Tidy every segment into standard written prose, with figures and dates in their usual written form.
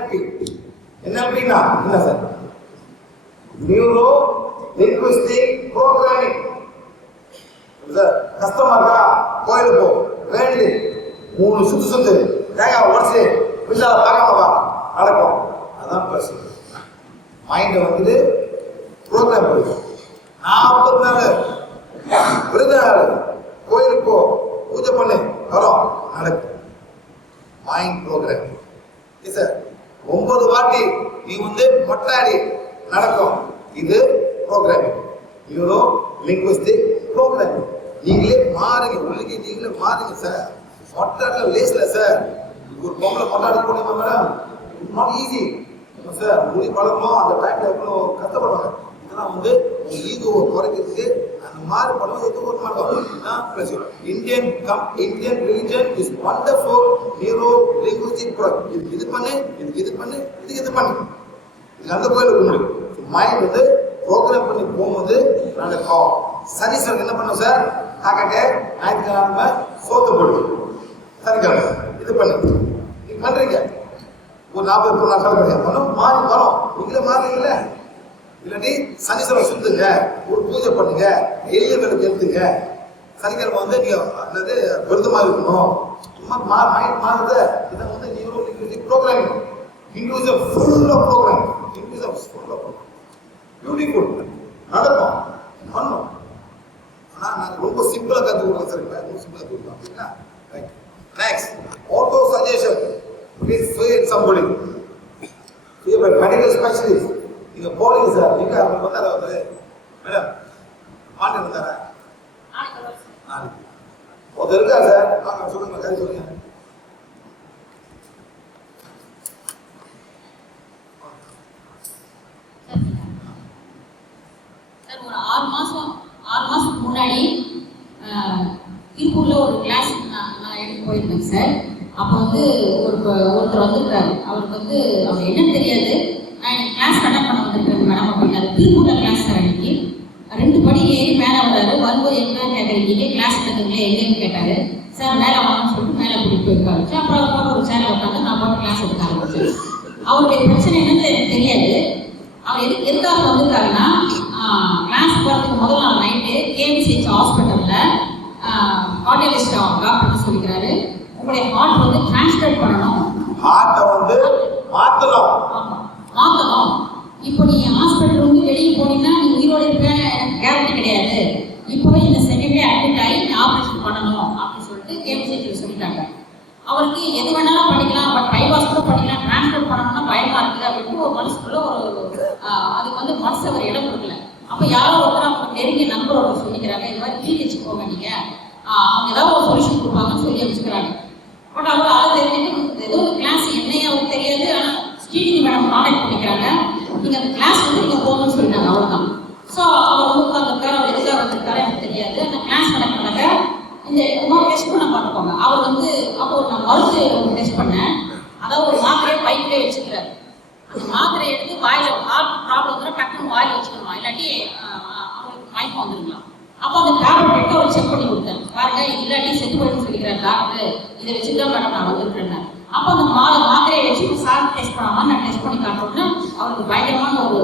NLP. NLP-னா என்ன sir? Neuro linguistic programming. Sir கஷ்டமாக்கா கோயிலுக்கு போ வேண்டி 3 சுத்து தேங்காய் உடச்சி பிள்ளால பார்க்காம நடக்கும். அதான் பிரச்சனை. மைண்டை வந்து ப்ரோக்ராம் பண்ணுவோம். 40 நாள் விருது கோயிலுக்கு போ பூஜை பண்ணு வரும் நடக்கும். Mind program sir. 9 வாட்டி நீ வந்து மொட்டாடி நடக்கும். இது ப்ரோக்ராமிங், நியூரோ லிங்குவிஸ்டிக் ப்ரோக்ராமிங். நீங்களே மாறுங்க, உள்ளுக்கு நீங்களே மாறுங்க சார். மொட்டாட லேஸ்ல சார். ஒரு பொம்பளை மொட்டாடி போனீங்க மேடம், நாட் ஈஸி சார். முடி பழகணும், அந்த டைம்ல எவ்வளோ கஷ்டப்படுவாங்க. இதெல்லாம் வந்து உங்க ஈகோவை குறைக்கிறதுக்கு அந்த மாதிரி பண்ணுவோம். எது ஒரு மாட்டோம். Indian religion is wonderful neuro linguistic program. இது பண்ணு, இது பண்ணு, இது பண்ணு. இது அந்த கோயிலுக்கு முடியும். மைண்ட் வந்து ப்ரோக்ராம் பண்ணி போகும்போது நடக்கும். சனீஸ்வரன் என்ன பண்ணும் சார்? காக்காட்டே ஞாயிற்றுக்கிழமை சோத்து போடு. சனிக்கிழமை இது பண்ணு. நீங்க பண்றீங்க ஒரு 40 நாள் பண்ணும், மாறி வரும். நீங்களே மாறீங்களே. இல்லாட்டி சனீஸ்வரன் சுத்துங்க, ஒரு பூஜை பண்ணுங்க, எளிய வேலைக்கு எடுத்துங்க. சனிக்கிழமை வந்து நீங்க என்னது விருதமா இருக்கணும். சும்மா மைண்ட் மாறுது. இதை வந்து neuro linguistic programming. Hinduism full of program. Hinduism full of beautiful நடக்கும் பண்ணும். ஆனால் நாங்கள் ரொம்ப சிம்பிளாக கற்றுக்கிறோம் சார். ரொம்ப சிம்பிளாக கற்றுக்கிறோம் அப்படின்னா. Next auto suggestion. Please feel somebody. Medical specialist நீங்க போறீங்க சார். நீங்க அவங்க வந்தார வந்து மேடம் பாட்டு வந்தாரா? நாளைக்கு ஒரு இருக்கா சார்? வாங்க சொல்லுங்க, கதை சொல்லுங்க. சார் ஒரு 6 மாசத்துக்கு முன்னாடி திருப்பூர்ல ஒரு கிளாஸ் நான் எடுத்து போயிருந்தேன் சார். அப்போ வந்து ஒருத்தர் வந்துருக்காரு. அவருக்கு வந்து அவர் என்னன்னு தெரியாது. நான் எனக்கு கிளாஸ் கண்டக்ட் பண்ண வந்திருக்கேன் மேடம் அப்படின்னாரு. திருப்பூர்ல கிளாஸ் சார். அன்னைக்கு 2 படி ஏறி மேலே வர்றாரு. வரும்போது என்ன கேட்குறீங்க, கிளாஸ் எடுத்துங்களே எங்கேன்னு கேட்டாரு. சார் மேலே வாங்கன்னு சொல்லிட்டு மேலே கூட்டிட்டு போயிருக்காரு. அப்புறம் அவர் ஒரு சேனல் உட்காந்து நான் போட்டு கிளாஸ் எடுக்க ஆரம்பிச்சேன். அவருடைய பிரச்சனை என்னன்னு எனக்கு தெரியாது. அவர் எதுக்காக வந்திருக்காருன்னா, கிளாஸ் போகிறதுக்கு முதல் நாள் நைட்டு கேஎம்சிஹெச் ஹாஸ்பிட்டலில் கார்டியாலஜிஸ்ட் டாக்டர் சொல்லிக்கிறாரு, உங்களுடைய ஹார்ட் வந்து டிரான்ஸ்பிளேட் பண்ணணும். ஹார்ட்டை வந்து மாற்றணும். மாற்றணும். இப்போ நீ ஹாஸ்பிட்டல் வந்து வெளியே போனீங்கன்னா நீ உயிரோடு இருக்க கேரண்டி கிடையாது. இப்போவே இந்த செகண்டே அட்மிட் ஆகி நீ ஆப்ரேஷன் பண்ணணும் அப்படின்னு சொல்லிட்டு கேஎம்சிஹெச்சில் சொல்லிட்டாங்க. அவருக்கு எது வேணாலும் பண்ணிக்கலாம், பட் பைபாஸ் கூட பண்ணிக்கலாம். டிரான்ஸ்பிளேட் பண்ணணும்னா பயமாக இருக்குது அப்படின்ட்டு ஒரு மனசுக்குள்ள அதுக்கு வந்து மனசு அவர் இடம் கொடுக்கல. அப்போ யாரோ ஒருத்தர் அவங்க நெருங்கிய நண்பரோட சொல்லிக்கிறாங்க, இந்த மாதிரி ஜிஹெச் போங்க நீங்கள், அவங்க ஏதாவது ஒரு சொல்யூஷன் கொடுப்பாங்கன்னு சொல்லி வச்சுக்கிறாங்க. பட் அவர் அதை தெரிஞ்சுட்டு ஏதோ ஒரு கிளாஸ் என்னையே அவருக்கு தெரியாது. ஆனால் ஸ்ரீநிதி மேடம் கான்டாக்ட் பண்ணிக்கிறாங்க. நீங்கள் அந்த கிளாஸ் வந்து நீங்கள் போகணும்னு சொல்லிட்டாங்க. அவ்வளோதான். ஸோ அவர் வந்து உட்காந்துருக்காரு. அவர் எதுக்காக வந்திருக்காரு எனக்கு தெரியாது. அந்த கிளாஸ் நடக்க இந்த இன்னொரு டெஸ்ட் பண்ண பார்த்துக்கோங்க. அவர் வந்து அப்போ நான் மருந்து டெஸ்ட் பண்ணேன். அதாவது ஒரு மாத்திரையை பைக்கிலே வச்சுக்கிறாரு. அந்த மாத்திரையை எடுத்து வாயில் ஹார்ட் ப்ராப்ளம் வந்து டக்குன்னு வாயில் வச்சுக்கணுமா, இல்லாட்டி அவங்களுக்கு மயக்கம் வந்துருக்கலாம். அப்போ அந்த டேப்லெட் எடுத்து அவர் செக் பண்ணி கொடுத்தாரு. பாருங்க, இது இல்லாட்டி செத்து போயிடுன்னு சொல்லிக்கிறார் டாக்டர், இதை வச்சுட்டு தான் மேடம் நான் வந்துருக்கேன். அப்போ அந்த மாத்திரையை வச்சு சார் டெஸ்ட் பண்ணாமல் நான் டெஸ்ட் பண்ணி காட்டணும்னா அவருக்கு பயங்கரமான ஒரு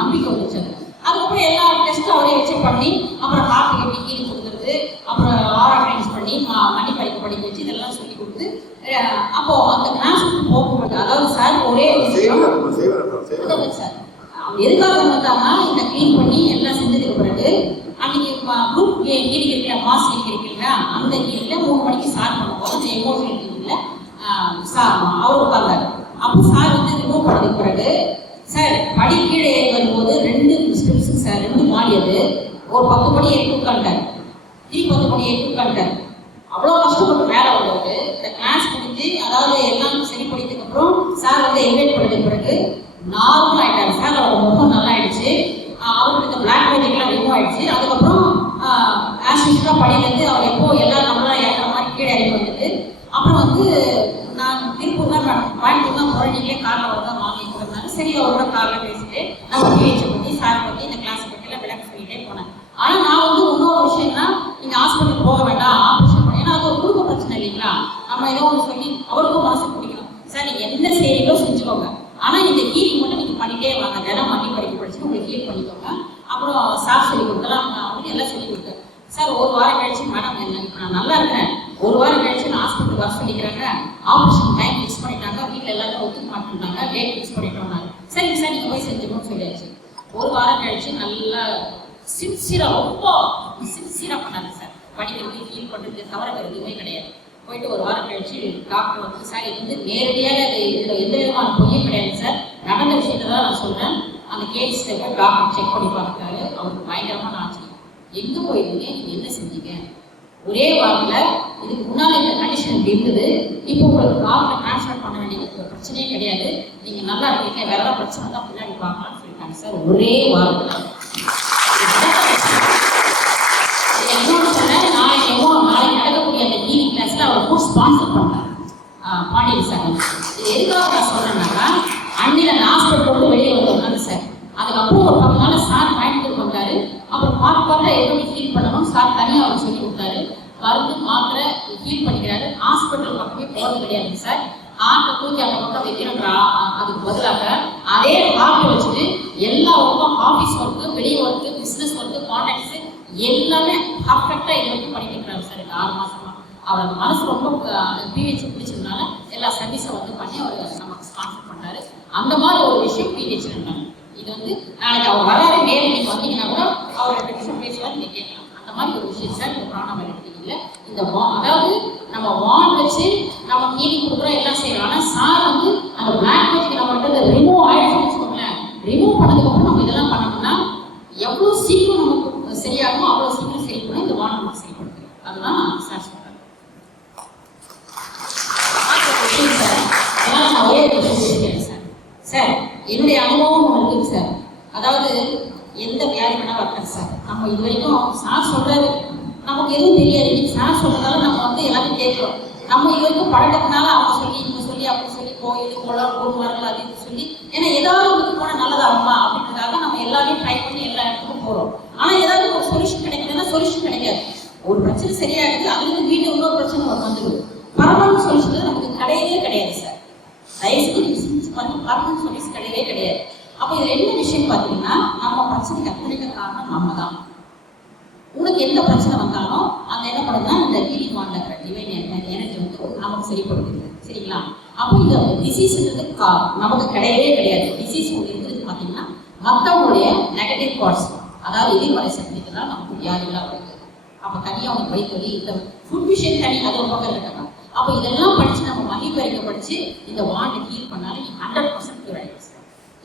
நம்பிக்கை வந்துச்சு. அதுக்கப்புறம் எல்லா டெஸ்ட்டும் அவரே வச்சு பண்ணி, அப்புறம் ஹார்ட்டுக்கு எப்படி கீழே கொடுக்குறது, அப்புறம் ஆர்ஆர்ஐஸ் பண்ணி மணி படிக்க படிக்க வச்சு இதெல்லாம் சொல்லி கொடுத்து, அப்போ அந்த கிளாஸுக்கு போகும்போது அதாவது சார் ஒரே சார் அவர் எதுக்காக வந்தாங்கன்னா இந்த க்ளீன் பண்ணி எல்லாம் செஞ்சதுக்கு பிறகு அன்னைக்கு குரூப் ஹீலிங் இருக்குல்ல, மாஸ் ஹீலிங் இருக்குல்ல, அந்த ஹீலிங்கில் 3 மணிக்கு சார் பண்ணுவோம். அந்த எமோஷனல் ஹீலிங்கில் சார் அவர் உட்கார்ந்தாரு. அப்போ சார் வந்து ரிமூவ் பண்ணதுக்கு பிறகு சார் படி கீழே ஏறி வரும்போது 2 ஸ்டெப்ஸு சார், 2 மாடி, அது ஒரு 10 மணி ஏறி உட்காந்துட்டார். 10 மணி ஏறி உட்காந்துட்டார். அவ்வளோ கஷ்டப்பட்டு மேலே வந்தவர் இந்த கிளாஸ் முடிஞ்சு அதாவது எல்லாம் சரி படித்ததுக்கு அப்புறம் சார் வந்து எலிவேட் பண்ணதுக்கு பிறகு நார்மல் ஆகிட்டாரு சார். அவரோட முகம் நல்லா ஆயிடுச்சு. அவருக்கு இந்த பிளாக் மேஜிக்லாம் ரிமூவ் ஆயிடுச்சு. அதுக்கப்புறம் ஆஸ்யூஷுவலாக படியிலேருந்து அவர் எப்போ எல்லாரும் நம்மளாம் இறக்குற மாதிரி கீழே இறங்கி வந்துட்டு, அப்புறம் வந்து நான் திருப்பூர் தான் மேடம், கோயம்புத்தூர் தான் போகிறேன், நீங்களே காரில் வரதான் வாங்கிக்கிறதுனால சரி அவரோட காரில் பேசிட்டு நம்ம பிஹெச்சை பற்றி சாரை பற்றி இந்த கிளாஸ் பற்றிலாம் விளக்க சொல்லிட்டே போனேன். ஆனால் நான் வந்து இன்னொரு விஷயம்னா, நீங்கள் ஹாஸ்பிட்டல் போக வேண்டாம், ஆப்ரேஷன் பண்ணி, ஏன்னா அது ஒரு குடும்ப பிரச்சனை இல்லைங்களா. நம்ம ஏதோ ஒன்று சொல்லி அவருக்கும் மனசு பிடிக்கணும். சார் சார் நீங்க என்ன செய்யறீங்களோ செஞ்சுக்கோங்க, ஆனா இந்த ஹீலிங் மட்டும் நீங்க பண்ணிட்டே வாங்க, தினம் மண்ணி படிக்க படிச்சு உங்களுக்கு ஹீல் பண்ணிக்கோங்க. அப்புறம் சார் சொல்லி கொடுத்தலாம் அப்படின்னு எல்லாம் சொல்லி கொடுத்தேன். சார் ஒரு வாரம் கழிச்சு மேடம் என்ன இப்போ நான் நல்லா இருக்கேன், ஒரு வாரம் கழிச்சு நான் ஹாஸ்பிட்டல் வர சொல்லிக்கிறாங்க, ஆப்ரேஷன் டைம் ஃபிக்ஸ் பண்ணிட்டாங்க, வீட்டில் எல்லாரும் ஒத்துக்க மாட்டேன்ட்டாங்க, டேட் ஃபிக்ஸ் பண்ணிட்டோம். சரிங்க சார் நீங்கள் போய் செஞ்சுக்கணும்னு சொல்லியாச்சு. ஒரு வாரம் கழிச்சு நல்லா சின்சியராக ரொம்ப சின்சியராக பண்ணாங்க சார். படிக்கிறது ஹீல் பண்ணுறது தவிர வேறு எதுவுமே கிடையாது. போயிட்டு ஒரு வாரம் கழிச்சு டாக்டர் வந்து சார் இது வந்து நேரடியாக இதில் எந்த விதமான பொய்யும் கிடையாது சார், நடந்த விஷயத்தை தான் நான் சொல்கிறேன், அந்த கேஸ் போய் டாக்டர் செக் பண்ணி பார்த்துட்டாரு. அவருக்கு பயங்கரமாக ஆச்சு. எங்கே போயிருந்தீங்க, நீங்கள் என்ன செஞ்சீங்க? ஒரே வாரத்தில் இதுக்கு முன்னால் இந்த கண்டிஷன் இப்படி இருந்தது, இப்போ உங்களுக்கு காரில் ட்ரான்ஸ்ஃபர் பண்ண வேண்டிய பிரச்சனையே கிடையாது, நீங்கள் நல்லா இருக்கீங்க, வேற ஏதாவது பிரச்சனை தான் பின்னாடி பார்க்கலாம்னு சொல்லிட்டாங்க சார் ஒரே வாரத்தில். இன்னொன்று சொன்னேன், நாளைக்கு நடக்கக்கூடிய அந்த ஹீலிங் கிளாஸில் அவர் ஃபுட் ஸ்பான்சர் பண்ணார் பாண்டியன் சார். இது எதுக்காக நான் சொல்கிறேன்னாக்கா, அன்னில அந்த ஹாஸ்பிட்டல் வந்து வெளியே வந்தாங்க சார். அதுக்கப்புறம் ஒரு 10 நாள் சார் கோயம்புத்தூர் வந்தார். அப்புறம் பார்த்தா எப்படி ஹீல் பண்ணணும் சார் தனியாக அவர் சொல்லி கொடுத்தாரு. மருந்து மாத்திரை ஹீல் பண்ணிக்கிறாரு. ஹாஸ்பிட்டல் பக்கமே போகிறது கிடையாது சார். ஹார்ட்டை தூக்கி அந்த பக்கம் வைக்கிறோன்ற அதுக்கு பதிலாக அதே ஹார்ட்டை வச்சுட்டு எல்லா ஒர்க்கும் ஆஃபீஸ் ஒர்க்கு, வெளியே ஒர்க்கு, பிஸ்னஸ் ஒர்க்கு, கான்டாக்ட்ஸு எல்லாமே பர்ஃபெக்டாக இது வரைக்கும் பண்ணிக்கிறாரு சார். இந்த 6 மாதமா அவர் மனசு ரொம்ப பிஹெச் பிடிச்சதுனால எல்லா சர்வீஸும் வந்து பண்ணி அவர் நமக்கு ஸ்பான்சர் பண்ணாரு. அந்த மாதிரி ஒரு விஷயம் பிஹெச் இருந்தாங்க. இது வந்து நாளைக்கு அவர் வராது, நேரில் நீங்கள் வந்தீங்கன்னா கூட அவரோட விஷயம் பேசுவார், நீங்கள் கேட்கலாம். அந்த மாதிரி ஒரு விஷயம் சார் இந்த பிராணாமல் எடுத்தீங்கல்ல. இந்த அதாவது நம்ம வான் வச்சு நம்ம ஹீலிங் கொடுக்குறோம், எல்லாம் செய்யறோம். ஆனால் சார் வந்து அந்த பிளாக் மேஜிக் நம்மகிட்ட ரிமூவ் ஆயிடுச்சுன்னு வச்சுக்கோங்களேன். ரிமூவ் பண்ணதுக்கப்புறம் நம்ம இதெல்லாம் பண்ணோம்னா எவ்வளோ சீக்கிரம் நமக்கு சரியாகுமோ அவ்வளோ சீக்கிரம் சரி பண்ணணும். இந்த வான் நமக்கு சரிப்படுத்துது. அதுதான் சார் சொல்கிறேன் சார். அதனால் நான் ஒரே விஷயம் சார். சார் என்னுடைய அனுபவம் இருக்குது சார். அதாவது எந்த வியாதி வேணாலும் வரலாம் சார். நம்ம இது வரைக்கும் சார் சொல்றாரு, நமக்கு எதுவும் தெரியாது. இன்னைக்கு சார் சொல்றதால நம்ம வந்து எல்லாத்தையும் கேட்கிறோம். நம்ம இது வரைக்கும் பழக்கத்தினால அவங்க சொல்லி இவங்க சொல்லி அப்படி சொல்லி கோயில் குளம் ஊர் வரல அது இது சொல்லி, ஏன்னா ஏதாவது ஒன்று போனால் நல்லதாகுமா அப்படின்றதுக்காக நம்ம எல்லாரையும் ட்ரை பண்ணி எல்லா இடத்துக்கும் போகிறோம். ஆனால் ஏதாவது ஒரு சொல்யூஷன் கிடைக்குதுன்னா சொல்யூஷன் கிடைக்காது. ஒரு பிரச்சனை சரியாகுது, அதுலேருந்து வீட்டு இன்னொரு பிரச்சனை வந்துடுது. பரவாயில்ல சொல்யூஷன் நமக்கு கிடையவே கிடையாது சார். தயவுசெய்து பர்மனன்ட் சொல்யூஷன் கிடையவே கிடையாது. அப்போ இதில் என்ன விஷயம் பார்த்தீங்கன்னா, நம்ம பிரச்சனைக்கு அத்தனைக்கு காரணம் நம்ம தான். உனக்கு எந்த பிரச்சனை வந்தாலும் அந்த என்ன பண்ணுதுன்னா இந்த ஹீலிங் வான்ல இருக்கிற டிவைன் எனர்ஜி வந்து நமக்கு சரிப்படுத்துது. சரிங்களா? அப்போ இந்த டிசீஸ்ன்றது நமக்கு கிடையவே கிடையாது. டிசீஸ் ஒன்று இருக்குது பார்த்தீங்கன்னா மற்றவங்களுடைய நெகட்டிவ் தாட்ஸ், அதாவது எதிர்மறை சக்திக்கு தான் நமக்கு வியாதிகளாக வருது. அப்போ தனியாக அவங்க வயிற்று இந்த ஃபுட் விஷயம் தனி, அது ஒரு பக்கம் இருக்காங்க. அப்போ இதெல்லாம் படித்து நம்ம மகிழ்வரைக்க படித்து இந்த வாண்டை ஹீல் பண்ணாலும் 100% க்யூர் ஆகிடுச்சு.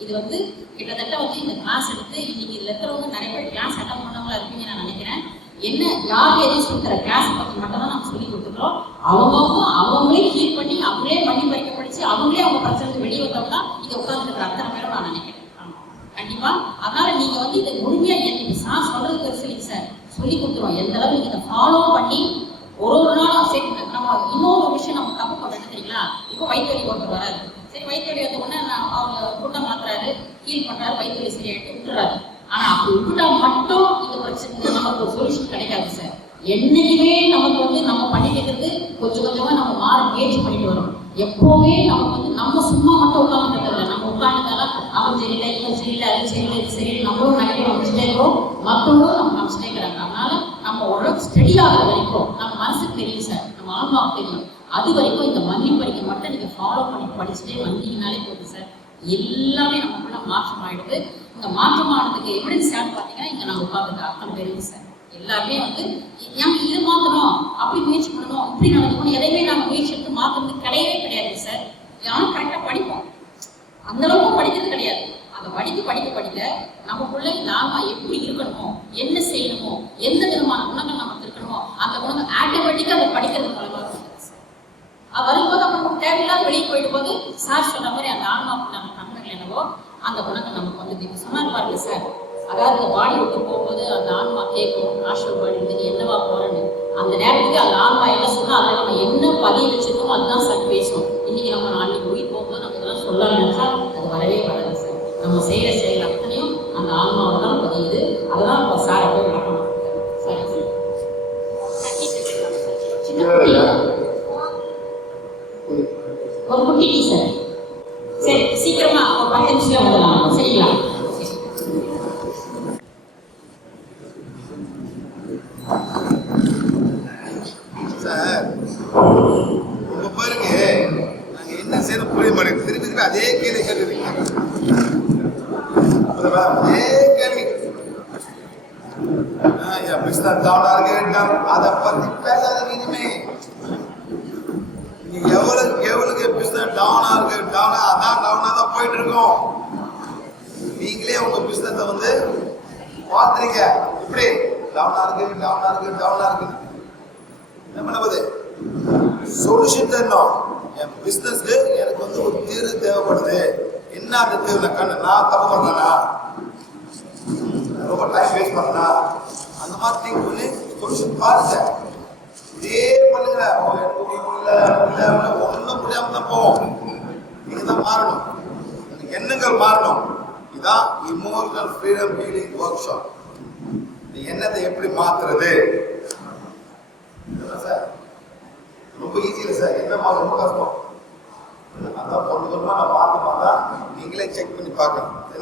இது வந்து கிட்டத்தட்ட வந்து இந்த கிளாஸ் எடுத்து இன்னைக்கு இதில் இருக்கிறவங்க நிறைய பேர் கிளாஸ் அட்டன் பண்ணவங்களா இருப்பீங்க நான் நினைக்கிறேன். என்ன யாருக்கு எதுவும் சொல்லித்தர கிளாஸ் பற்றி மட்டும் தான் நம்ம சொல்லி கொடுத்துக்கிறோம். அவங்களே ஹீல் பண்ணி அவங்களே மண்ணி பறிக்க படித்து அவங்களே அவங்க பிரச்சனை வெளியே வந்தவங்க தான் இங்கே உட்காந்துருக்கிற அத்தனை பேரும் நான் நினைக்கிறேன். கண்டிப்பாக அதனால நீங்கள் வந்து இதை முழுமையாக எனக்கு சார் சொல்கிறது பெருசு இல்லைங்க சார், சொல்லி கொடுத்துருவோம். எந்த அளவு நீங்கள் இதை ஃபாலோ பண்ணி ஒரு நாள் சரி. நம்ம இன்னொரு விஷயம் நம்ம தப்பு பண்ணுறது தெரியுங்களா? இப்போ வயிற்று வலி ஒருத்தர் வராது, சரி வயிற்று வலி வந்த உடனே அவங்க ஃபுட்டை மாத்துறாரு, ஹீல் பண்ணுறாரு, வயிற்று வலி சரியாயிட்டு விட்டுறாரு. ஆனால் அப்படி விட்டுட்டா மட்டும் இந்த பிரச்சனை நமக்கு ஒரு சொல்யூஷன் கிடைக்காது சார். என்னைக்குமே நமக்கு வந்து நம்ம பண்ணிக்கிறது கொஞ்சம் கொஞ்சமாக நம்ம மாற முயற்சி பண்ணிட்டு வரோம். எப்போவுமே நமக்கு வந்து நம்ம சும்மா மட்டும் உட்காந்துருக்கல, நம்ம உட்காந்துட்டாலும் அவன் சரியில்லை, இவன் சரியில்லை, அது சரியில்லை, இது சரியில்லை, நம்மளும் நெகட்டிவ் அமைச்சிட்டே இருக்கிறோம், மற்றவங்களும் நம்ம அமைச்சிட்டே இருக்கிறாங்க. அதனால நம்ம ஓரளவுக்கு ஸ்டெடியாக வரைக்கும் நம்ம மனசுக்கு தெரியும் சார், நம்ம ஆன்மாவுக்கு தெரியும். அது வரைக்கும் இந்த மன்னிப்பறிக்கை மட்டும் நீங்கள் ஃபாலோ பண்ணி படிச்சுட்டே வந்தீங்கனாலே போதும் சார், எல்லாமே நமக்குள்ள மாற்றம் ஆகிடுது. இந்த மாற்றமானதுக்கு எவிடன்ஸ் யாருன்னு பார்த்தீங்கன்னா இங்கே நாங்கள் உட்காந்துருக்க அத்தனை பேருக்கு சார் எல்லாருமே வந்து நாங்கள் இது மாற்றணும், அப்படி முயற்சி பண்ணணும், இப்படி நடக்கணும், எதையுமே நாங்கள் முயற்சி எடுத்து மாற்றுறது கிடையவே கிடையாது சார். ஆனால் கரெக்டாக படிப்போம், அந்த அளவுக்கு படிக்கிறது கிடையாது. அதை படிக்க நமக்குள்ள இந்த ஆன்மா எப்படி இருக்கணுமோ, என்ன செய்யணுமோ, எந்த விதமான குணங்கள் நமக்கு இருக்கணுமோ அந்த குணங்கள் ஆட்டோமேட்டிக்காக அதை படிக்கிறது மூலமாக அது வரும்போது அப்புறம் நமக்கு தேவையில்லாத வெளியே போயிட்டு போது சார் சொன்ன மாதிரி அந்த ஆன்மாவுக்கு நம்ம கண்கள் என்னவோ அந்த குணங்கள் நமக்கு வந்து இப்போ சொன்னார் பாருங்க சார். அதாவது அந்த பாடி விட்டு போகும்போது அந்த ஆன்மா கேட்கும், ஆஷோ பாடி வந்து நீ என்னவா போறேன்னு. அந்த நேரத்துக்கு அந்த ஆன்மா என்ன சொன்னா அதை நம்ம என்ன பதிய வச்சிருக்கோமோ அதுதான் சார் பேசும். இன்னைக்கு நம்ம நாளைக்கு உயிர் போகும்போது நம்ம இதெல்லாம் சொல்லலாம் நினைச்சா அது வரவே வராது சார். நம்ம செய்யற செயல் அத்தனையும் அந்த ஆன்மாவோட தான் பதியுது. அதெல்லாம் இப்போ சார் போய் விளக்கணும் சார். சின்ன ஒரு குட்டி சார் டென்ஷன் வரலாம். சரிங்களா? சார் உங்க பாருங்க, நாங்க என்ன செய்யணும் புரிய மாட்டேங்குது. திருப்பி திருப்பி அதே கேள்வி கேட்டுருக்கீங்க. அதே கேள்வி பிசினஸ் டவுனா இருக்கு, அதை பத்தி பேசாதீங்க இனிமே. நீங்க எவ்வளவுக்கு பிசினஸ் டவுனா இருக்கு, அதான் டவுனா தான் போயிட்டு இருக்கோம். நீங்களே உங்க பிசினஸ் வந்து பாத்துறீங்க, இப்படி டவுனா இருக்கு. என்ன பண்ணுவது? சொல்யூஷன் தரணும். என் பிசினஸ்க்கு எனக்கு வந்து ஒரு தீர்வு தேவைப்படுது. என்ன அந்த தீர்வு? நான் தப்பு பண்ணா, ரொம்ப டைம் வேஸ்ட் பண்ணா, அந்த மாதிரி திங்க் பண்ணி சொல்யூஷன் பாருங்க. இதே பண்ணுங்க. ஒன்றும் முடியாம தான் போவோம். நீங்க தான் மாறணும், எண்ணங்கள் மாறணும். இதான் emotional freedom healing work shop. இந்த எண்ணத்தை எப்படி மாத்துறது சார்? ரொம்ப ஈஸி இல்லை சார். என்ன ரொம்ப கஷ்டம். அதான் பொண்ணு நான் பார்த்து பார்த்தா நீங்களே செக் பண்ணி பார்க்கணும்.